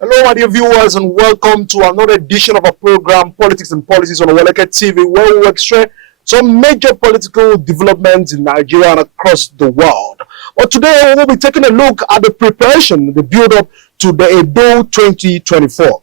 Hello, my dear viewers, and welcome to another edition of our program, Politics and Policies on Oweleketv, where we will extract some major political developments in Nigeria and across the world. But today, we will be taking a look at the preparation, the build-up to the Edo 2024.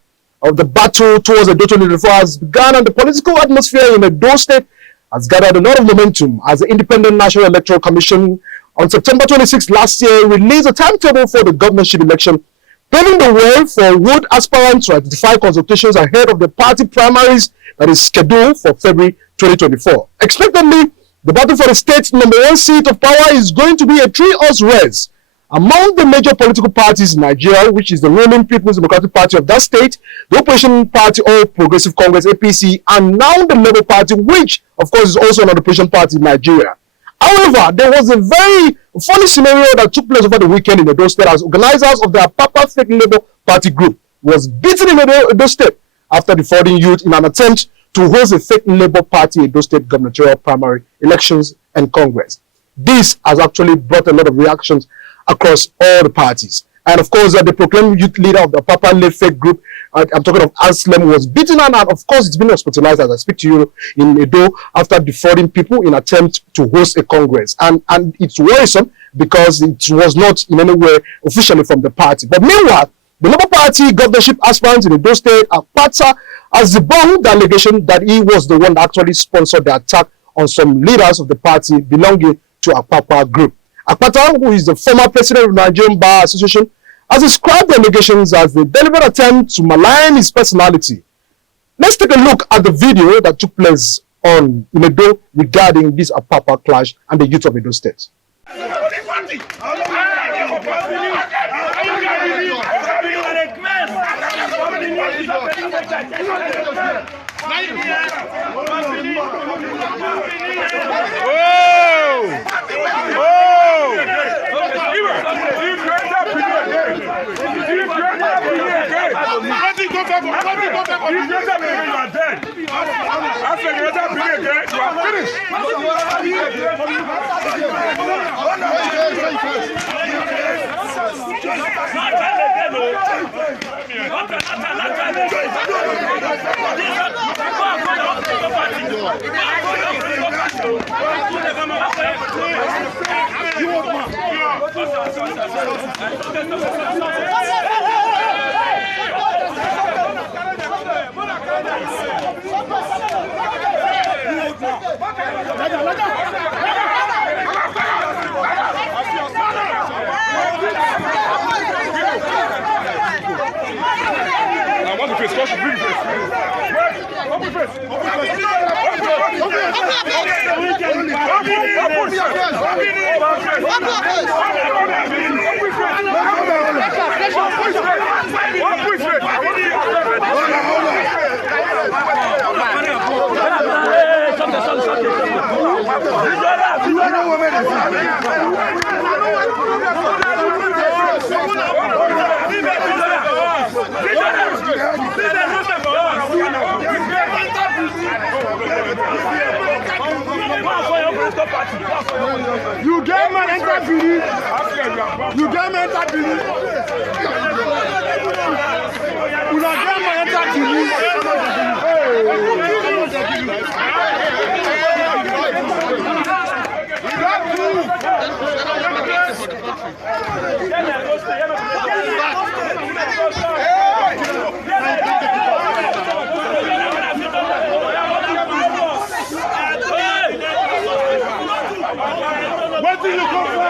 The battle towards Edo 2024 has begun, and the political atmosphere in Edo State has gathered a lot of momentum as the Independent National Electoral Commission on September 26 last year released a timetable for the governorship election, paving the way for wood aspirants to identify consultations ahead of the party primaries that is scheduled for February 2024. Expectedly, the battle for the state's #1 seat of power is going to be a three-horse race among the major political parties in Nigeria, which is the ruling People's Democratic Party of that state, the opposition party All Progressive Congress (APC), and now the Labour Party, which, of course, is also an opposition party in Nigeria. However, there was a very funny scenario that took place over the weekend in Edo State as organizers of the Apapa Fake Labour Party group was beaten in Edo State after defrauding youth in an attempt to host a fake Labour Party Edo State gubernatorial primary elections and Congress. This has actually brought a lot of reactions across all the parties. And of course, the proclaimed youth leader of the Apapa Fake group, I'm talking of Aslam, was beaten, and of course it's been hospitalized as I speak to you in Edo after defrauding people in attempt to host a Congress. And it's worrisome because it was not in any way officially from the party. But meanwhile, the Labour Party governorship aspirant in Edo State, Akpata, has debunked the allegation that he was the one that actually sponsored the attack on some leaders of the party belonging to Apapa group. Akpata, who is the former president of the Nigerian Bar Association, has described the allegations as a deliberate attempt to malign his personality. Let's take a look at the video that took place in Edo regarding this Apapa clash and the youth of Edo State. You get man enter believe. You get man enter believe. You not get man enter believe. What do you come for?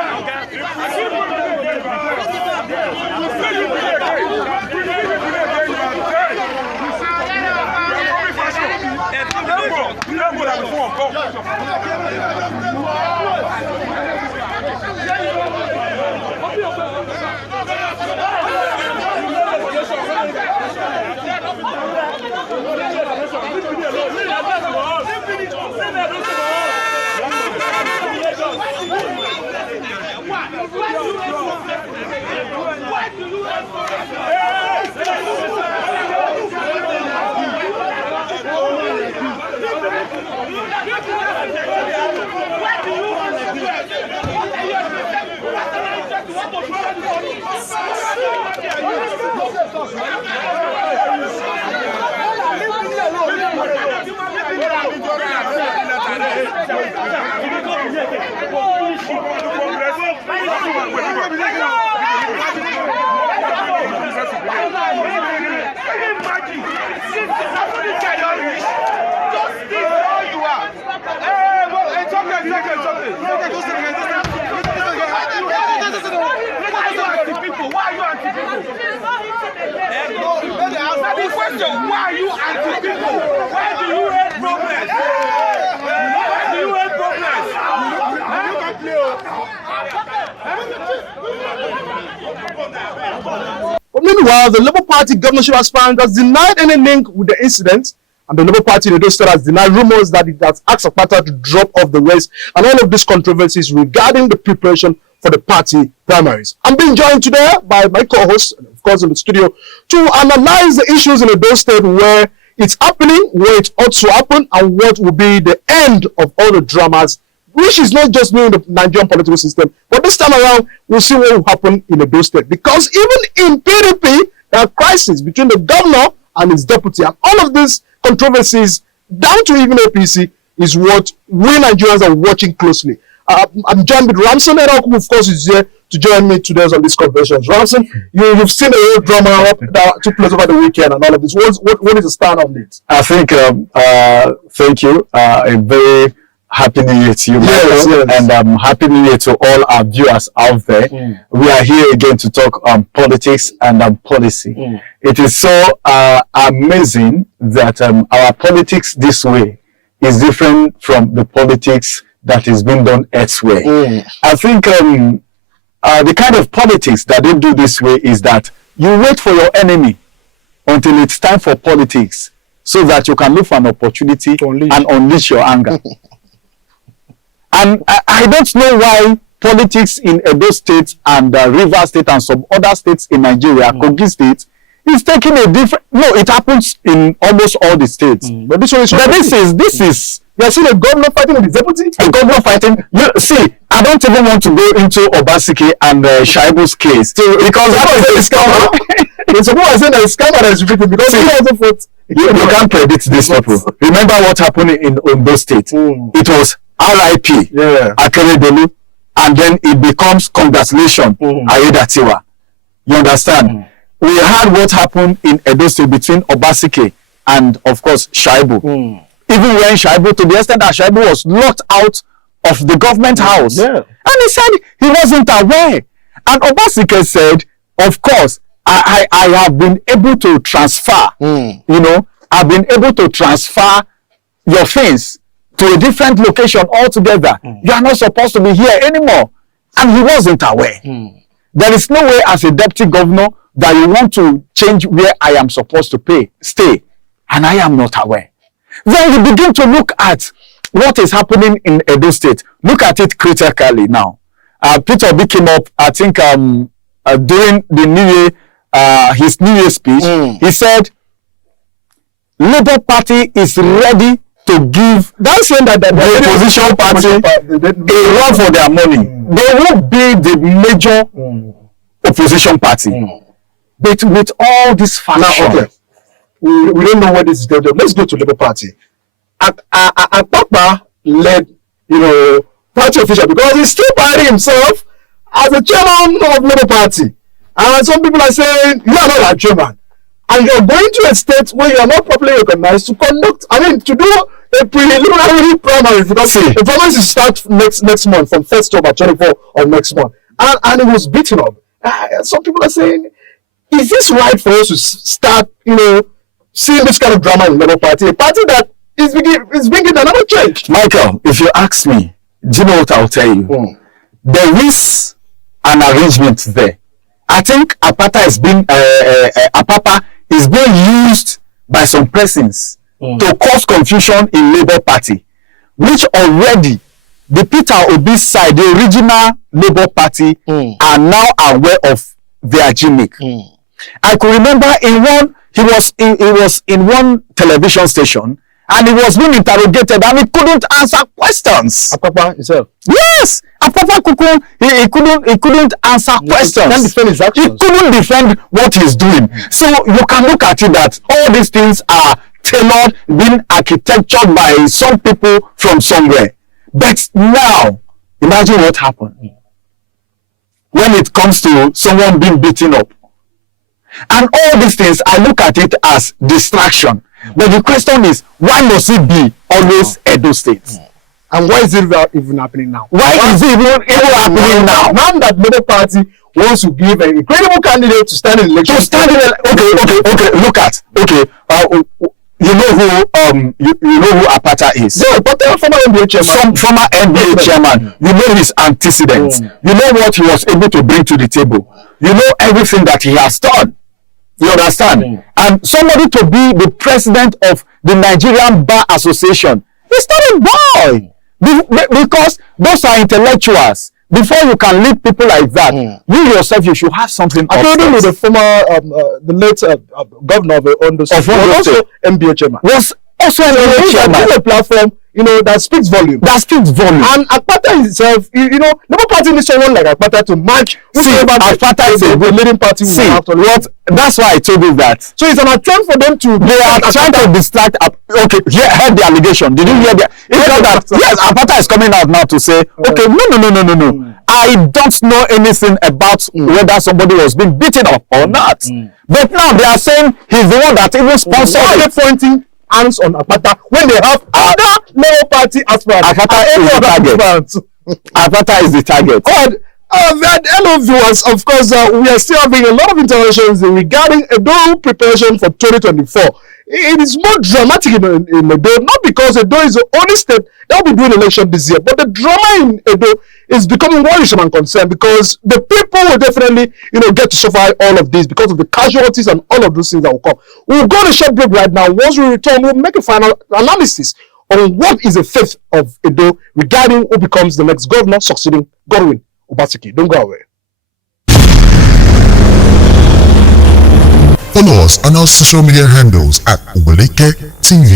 question, why are you anti-people? Why do you hate progress? Why do you hate progress? But meanwhile, the Labour Party governorship aspirant has denied any link with the incident, and the Labour Party in Edo State has denied rumors that it has asked Akpata to drop off the race, and all of these controversies regarding the preparation for the party primaries. I'm being joined today by my co-host, of course, in the studio, to analyze the issues in Edo State, where it's happening, where it ought to happen, and what will be the end of all the dramas, which is not just new in the Nigerian political system, but this time around, we'll see what will happen in Edo State. Because even in PDP, there are crises between the governor and his deputy, and all of these controversies, down to even APC, is what we Nigerians are watching closely. I'm joined with Ramson Enoch, who of course is here to join me today on these conversations. Ramson, you've seen the whole drama that took place over the weekend and all of this. What is the stand on it? I think, thank you. A very happy New Year to you, yes. And happy New Year to all our viewers out there. We are here again to talk politics and policy. It is so amazing that our politics this way is different from the politics that is being done elsewhere. I think the kind of politics that they do this way is that you wait for your enemy until it's time for politics so that you can look for an opportunity and unleash your anger. And I don't know why politics in Edo State and Rivers State and some other states in Nigeria, Kogi State, is taking a different... No, it happens in almost all the states. But this one is... But this is... You see the governor fighting with the deputy? A governor fighting... See, I don't even want to go into Obaseki and Shaibu's case. Because that was a scammer. Some people are saying that it's scammer that is repeated because he also fought... You can't predict these people. Remember what happened in Ondo State? It was RIP, Akeredolu, and then it becomes congratulations, Ayedatiwa. You understand? We had what happened in Edo State between Obaseki and, of course, Shaibu. Even when Shaibu, to the extent that Shaibu was locked out of the government house. And he said he wasn't aware. And Obaseki said, of course, I have been able to transfer, you know, I've been able to transfer your things to a different location altogether. You are not supposed to be here anymore. And he wasn't aware. There is no way as a deputy governor that you want to change where I am supposed to stay. And I am not aware. Then you begin to look at what is happening in Edo State. Look at it critically now. Peter Obi came up, I think, during the New Year, his New Year speech. He said, Labour Party is ready to give the opposition party a run for their money. They will be the major opposition party. But with all this faction, now, okay, we don't know what this is going to do. Let's go to Labour Party. Akpapa led, you know, party official because he's still fighting himself as a chairman of Labour Party. And some people are saying, you are not a chairman. And you're going to a state where you are not properly recognized to conduct, to do a preliminary primary, because the primaries will start next month, from 1st October 24 of next month. And it was beaten up. Some people are saying, is this right for us to start, you know, seeing this kind of drama in the Labour Party? A party that is bringing another change. Michael, if you ask me, do you know what I'll tell you? There is an arrangement there. I think Apapa is being used by some persons to cause confusion in Labour Party, which already the Peter Obi side, the original Labour Party, are now aware of their gimmick. I could remember he was in one television station and he was being interrogated and he couldn't answer questions. Apapa himself? Yes! Apapa Kuku, he couldn't answer questions. He can't defend his actions. He couldn't defend what he's doing. So you can look at it that all these things are tailored, being architectured by some people from somewhere. But now, imagine what happened when it comes to someone being beaten up. And all these things, I look at it as distraction. But the question is, why must it be always Edo State? And why is it even happening now? Why is it even happening now? Now that Labour Party wants to give an incredible candidate to stand in election. Okay. you know who Apata is? Yeah, but former NBA chairman. Some former NBA chairman. You know his antecedents. You know what he was able to bring to the table. You know everything that he has done. You understand? And somebody to be the president of the Nigerian Bar Association, he's not a boy. Because those are intellectuals. Before you can lead people like that, you yourself, you should have something. According to the former, the late governor of Edo State, was also NBA chairman. Was also NBA chairman. A platform, that speaks volume. And Akpata itself, Labour Party needs someone like Akpata to match. Akpata is a leading party. That's why I told you that. So it's an attempt for them to. They are trying to distract. Okay, heard the allegation. Did you hear that? Yes, Akpata is coming out now to say, okay, no. I don't know anything about whether somebody was being beaten up or not. But now they are saying he's the one that even sponsored. Why are they pointing hands on Akpata when they have other Labour Party aspirants? Akpata is the target. Hello viewers, of course, we are still having a lot of interventions regarding Edo preparation for 2024. It is more dramatic in Edo, not because Edo is the only state that will be doing election this year, but the drama in Edo is becoming worrisome and concerned because the people will definitely, get to suffer all of this because of the casualties and all of those things that will come. We'll go on a short break right now. Once we return, we'll make a final analysis on what is the fate of Edo regarding who becomes the next governor succeeding Godwin Obaseki. Don't go away. Follow us on our social media handles at Oweleketv.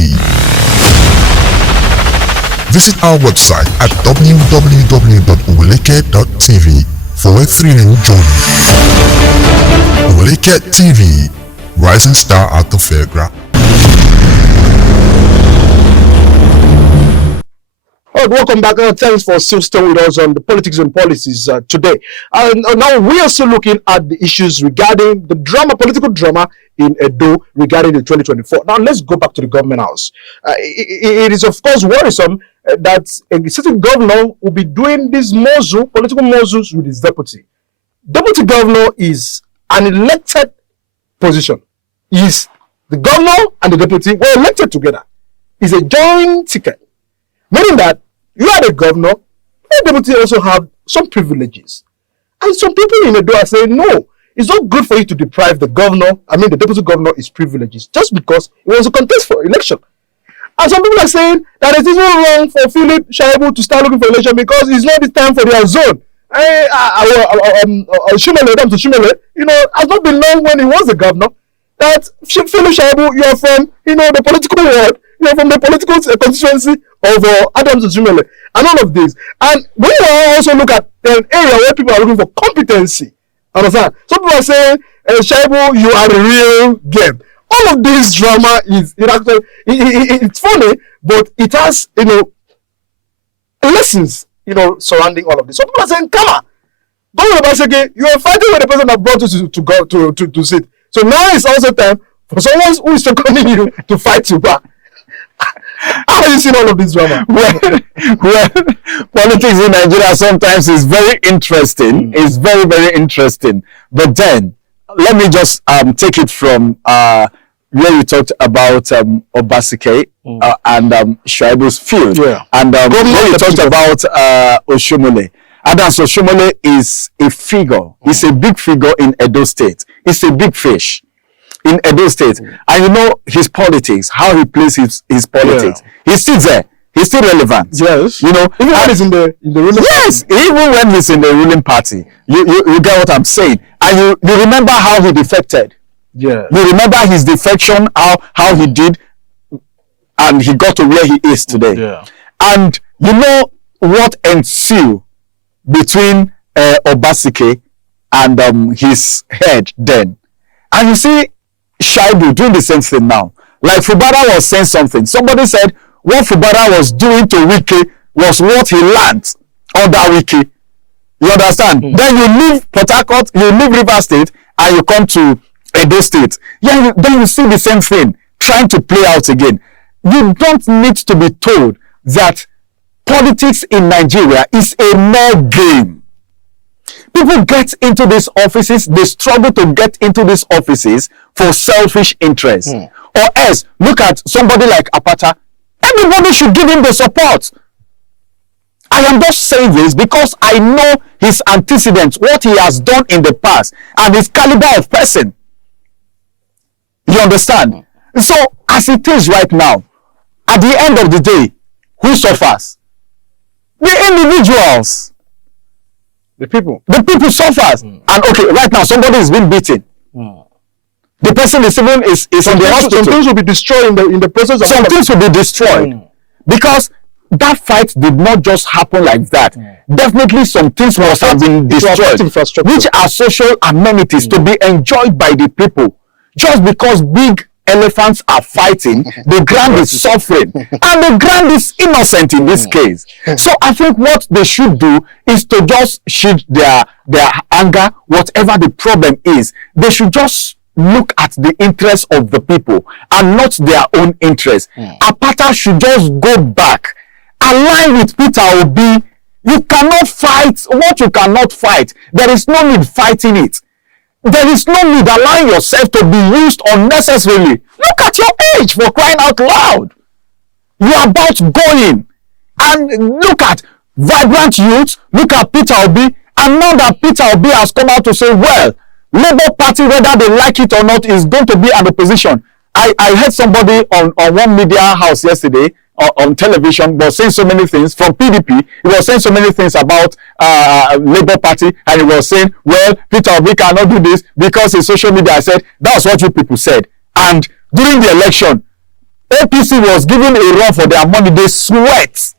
Visit our website at www.oweleketv for a thrilling journey. Oweleketv, rising star at the fairground. All right, welcome back. Thanks for still staying with us on the politics and policies today. Now we are still looking at the issues regarding the political drama in Edo regarding the 2024. Now let's go back to the government house. It is of course worrisome that a certain governor will be doing this political mozules with his deputy. Deputy governor is an elected position. The governor and the deputy were elected together. It's a joint ticket. Meaning that you are the governor, the deputy also have some privileges. And some people in Edo are saying, no, it's not good for you to deprive the deputy governor his privileges just because it was a contest for election. And some people are saying that it is not wrong for Philip Shaibu to start looking for election because it's not the time for their zone. Shimele, has not been long when he was the governor that Philip Shaibu, you are from, the political world, you are from the political constituency of Adams Oshimele, and all of this. And we also look at an area where people are looking for competency. Understand? Some people are saying, Shaibu, you are the real game. All of this drama it's funny, but it has, lessons, surrounding all of this. Some people are saying, come on, Governor Obaseki, you are fighting with the person that brought you to sit. So now it's also time for someone who is seconding you to fight you back. How have you seen all of this drama? Well, politics in Nigeria sometimes is very interesting. It's very, very interesting. But then, let me just take it from where you talked about Obaseki and Shaibu's field. Yeah. And where you talked about Oshomole. Adams Oshomole is a figure. He's a big figure in Edo State. He's a big fish in Edo State. And his politics, how he plays his politics. Yeah. He's still there. He's still relevant. Yes. Even when he's in the ruling party. Yes, even when he's in the ruling party. You get what I'm saying. And you remember how he defected. Yeah. You remember his defection, how he did, and he got to where he is today. Yeah. And what ensued between Obaseki and his head then. And you see Shaibu doing the same thing now. Like Fubara was saying something. Somebody said what Fubara was doing to Wiki was what he learned under Wiki. You understand? Then you leave Port Harcourt, you leave River State, and you come to Edo State. Yeah, then you see the same thing trying to play out again. You don't need to be told that politics in Nigeria is a mere game. People get into these offices, they struggle to get into these offices for selfish interests. Or else, look at somebody like Apata. Everybody should give him the support. I am just saying this because I know his antecedents, what he has done in the past, and his caliber of person. You understand? So, as it is right now, at the end of the day, who suffers? The individuals. The people. The people suffers. And okay, right now, somebody is being beaten. The person is even is in the hospital. Some things will be destroyed in the process of some things will be destroyed. Because that fight did not just happen like that. Definitely some things must have been destroyed, which are social amenities to be enjoyed by the people. Just because big elephants are fighting, the ground is suffering, and the ground is innocent in this case. So I think what they should do is to just shield their anger, whatever the problem is. They should just look at the interests of the people and not their own interests. Apata should just go back, align with Peter Obi. You cannot fight what you cannot fight. There is no need fighting it. There is no need allowing yourself to be used unnecessarily. Look at your age, for crying out loud. You are about going. And look at vibrant youth. Look at Peter Obi. And now that Peter Obi has come out to say, well, Labour Party, whether they like it or not, is going to be an opposition. I heard somebody on one media house yesterday on television was saying so many things from PDP. He was saying so many things about Labour Party, and he was saying, well, Peter Obi cannot do this because in social media. I said, that's what you people said. And during the election, APC was given a run for their money. They sweat.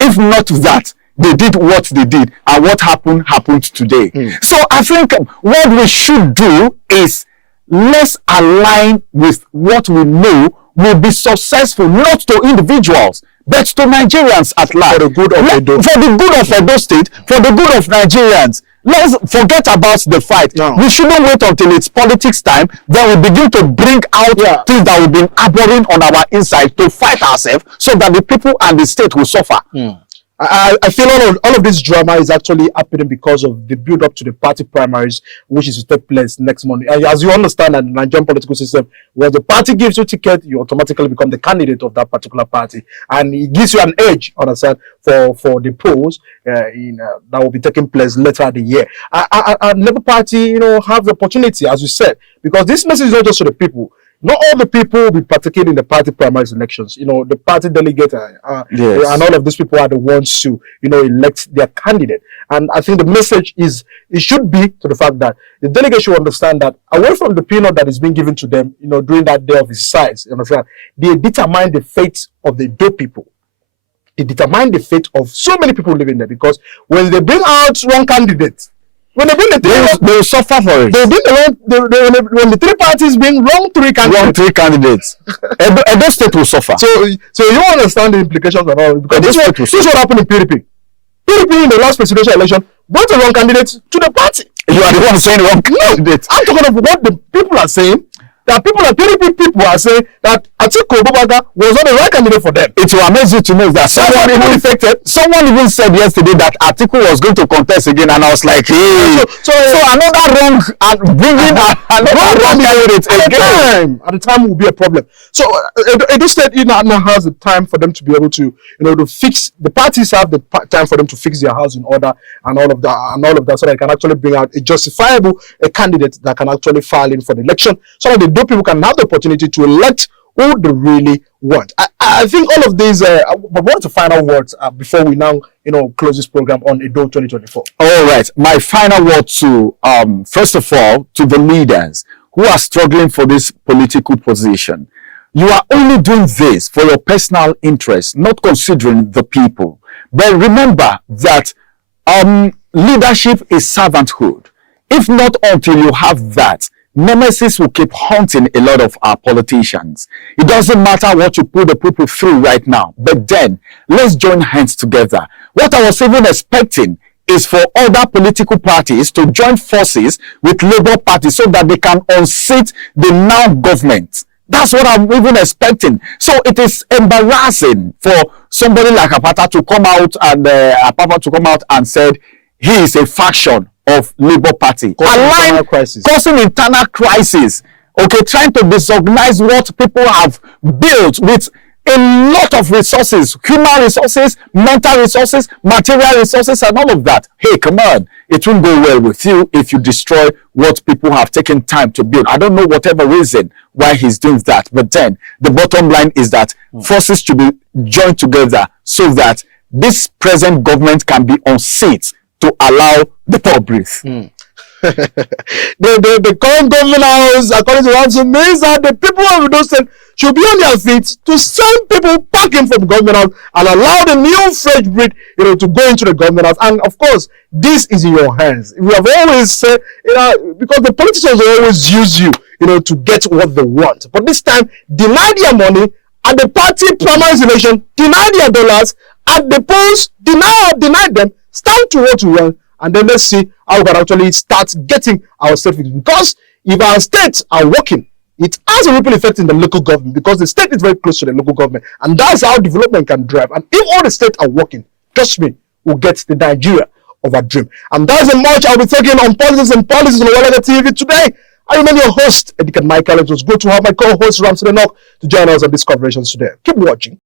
If not that, they did what they did, and what happened today. So I think what we should do is let's align with what we know will be successful, not to individuals, but to Nigerians at large. For the good of Edo. For the good of Edo State, for the good of Nigerians. Let's forget about the fight. No. We shouldn't wait until it's politics time. Then we begin to bring out things that we've been harboring on our inside to fight ourselves so that the people and the state will suffer. I feel all of this drama is actually happening because of the build up to the party primaries, which is to take place next Monday. And as you understand, in the Nigerian political system, where the party gives you a ticket, you automatically become the candidate of that particular party, and it gives you an edge, understand, for the polls that will be taking place later in the year. And Labour Party, have the opportunity, as you said, because this message is not just to the people. Not all the people will be partaking in the party primaries elections. The party delegate and all of these people are the ones to, elect their candidate. And I think the message it should be to the fact that the delegate should understand that away from the peanut that is being given to them, during that day of exercise, they determine the fate of the Edo people. They determine the fate of so many people living there, because when they bring out one candidate, when they bring they will suffer for it. When the three parties bring wrong three candidates, Edo State will suffer. So you understand the implications of all, because this is what happened in PDP. PDP in the last presidential election brought a wrong candidate to the party. You are the one saying wrong candidate. I'm talking about what the people are saying. That PDP people are saying that Atiku Abubakar was not the right candidate for them. It will amaze you to know that someone even said yesterday that Atiku was going to contest again, and I was like, hey, so another wrong and bringing another wrong candidate again. At the time will be a problem. So Edo State now has the time for them to be able to to fix. The parties have the time for them to fix their house in order and all of that, so they can actually bring out a justifiable candidate that can actually file in for the election, so that the people can have the opportunity to elect who they really want. I think all of these, but what's the final words before we now, close this program on Edo 2024? All right. My final word to, first of all, to the leaders who are struggling for this political position. You are only doing this for your personal interest, not considering the people. But remember that leadership is servanthood. If not until you have that, nemesis will keep haunting a lot of our politicians. It doesn't matter what you put the people through right now, but then let's join hands together. What I was even expecting is for other political parties to join forces with Labour Party so that they can unseat the now government. That's what I'm even expecting. So it is embarrassing for somebody like Apata to come out and said he is a faction of Labour Party, causing internal crisis. okay, trying to disorganize what people have built with a lot of resources, human resources, mental resources, material resources, and all of that. Hey, come on. It won't go well with you if you destroy what people have taken time to build. I don't know whatever reason why he's doing that. But then the bottom line is that forces should be joined together so that this present government can be on seat to allow the poor breathe. The current government house, according to Ransom, means that the people of Edo State should be on their feet to send people packing from government house and allow the new fresh breed, to go into the government house. And of course, this is in your hands. We have always said, because the politicians always use you, to get what they want. But this time, deny their money at the party primaries election, deny their dollars at the polls, deny them, stand to what we want. And then let's see how we can actually start getting our state fixed. Because if our states are working, it has a ripple effect in the local government because the state is very close to the local government. And that's how development can drive. And if all the states are working, trust me, we'll get the Nigeria of our dream. And that's how much I'll be taking on politics and policies on Oweleketv today. I remain your host, Edo Michael. It was good to have my co-host Ramsey Enoch to join us on these conversations today. Keep watching.